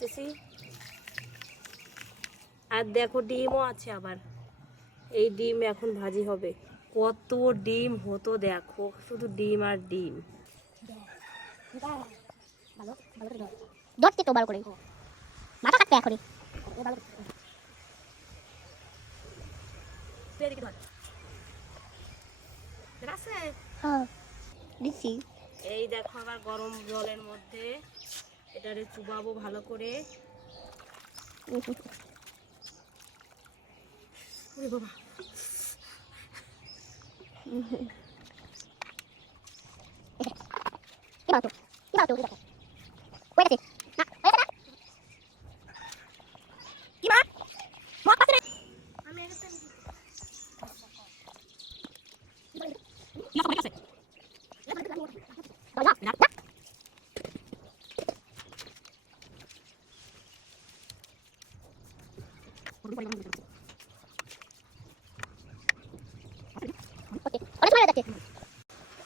ফেলতেছি। আর দেখো ডিমও আছে আবার, এই ডিম এখন ভাজি হবে। কত ডিম হতো দেখো, শুধু ডিম আর ডিম। ধরতে তো ভালো করে মাথা কাটতে এখনই। দিচ্ছি। এই দেখো আবার গরম জলের মধ্যে এটারে চুবাবো ভালো করে। ওরে বাবা,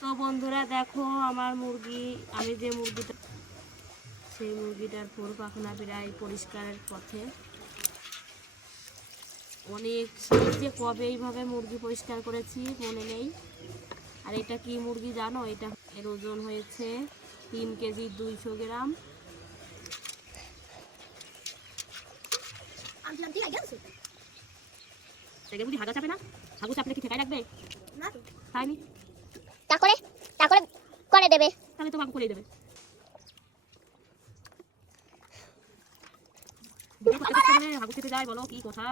তো বন্ধুরা দেখো আমার মুরগি, আমি যে মুরগিটা, সেই মুরগিটার পুরো পাখনা প্রায় পরিষ্কারের পথে। অনেক যে কবে এইভাবে মুরগি পরিষ্কার করেছি মনে নেই। আর এটা কি মুরগি জানো? এটা এর ওজন হয়েছে 3 কেজি 200 গ্রাম। বুঝি হাগা চাপে না? হাগু চাপলে কি ঠেকাই রাখবে? না তো, খাইনি। তারপরে করে দেবে, তাহলে তো বাবু করেই দেবে। হাগু চেপে যায়, বলো কি কথা?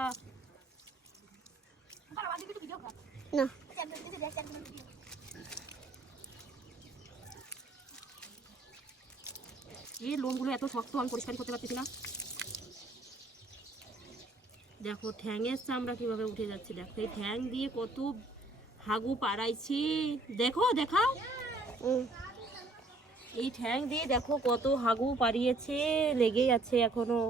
না এই লোমগুলো এত শক্ত, আমি পরিষ্কার করতে পারতেছি না। দেখো ঠ্যাঙের চামড়া কিভাবে উঠে যাচ্ছে, দেখো এই ঠ্যাং দিয়ে কত হাগু পাড়াইছি। দেখো দেখাও, এই ঠ্যাং দিয়ে দেখো কত হাগু পাড়িয়েছে, লেগেই আছে এখনো।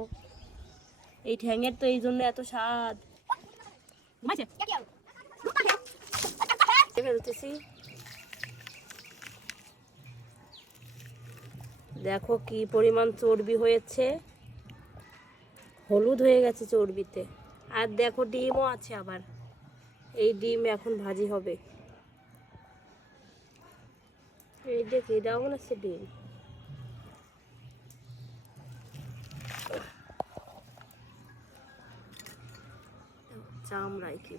এই ঠ্যাঙের তো এই জন্য এত স্বাদ। ফেলতেছি। দেখো কি পরিমাণ চর্বি হয়েছে, হলুদ হয়ে গেছে চর্বিতে। আর দেখো ডিমও আছে আবার, এই ডিম এখন ভাজি হবে। এই দেখে এটাও মনে হচ্ছে ডিম। চামড়াই কি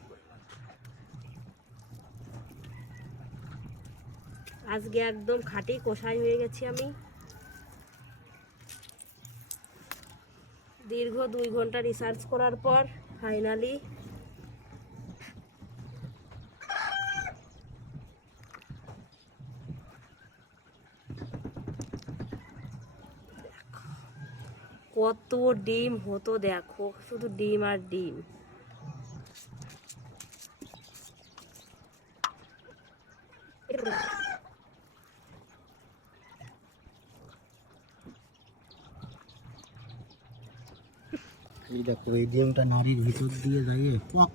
আজকে একদম খাঁটি কষাই হয়ে গেছি আমি। দীর্ঘ 2 ঘন্টা রিসার্চ করার পর ফাইনালি কত ডিম হতো দেখো, শুধু ডিম আর ডিম। এই দেখো এই ডিমটা নাড়ির ভিতর দিয়ে যাইয়ে পক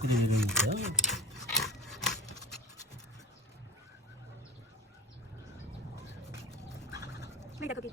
করে বেরোচ্ছে। দেখো কি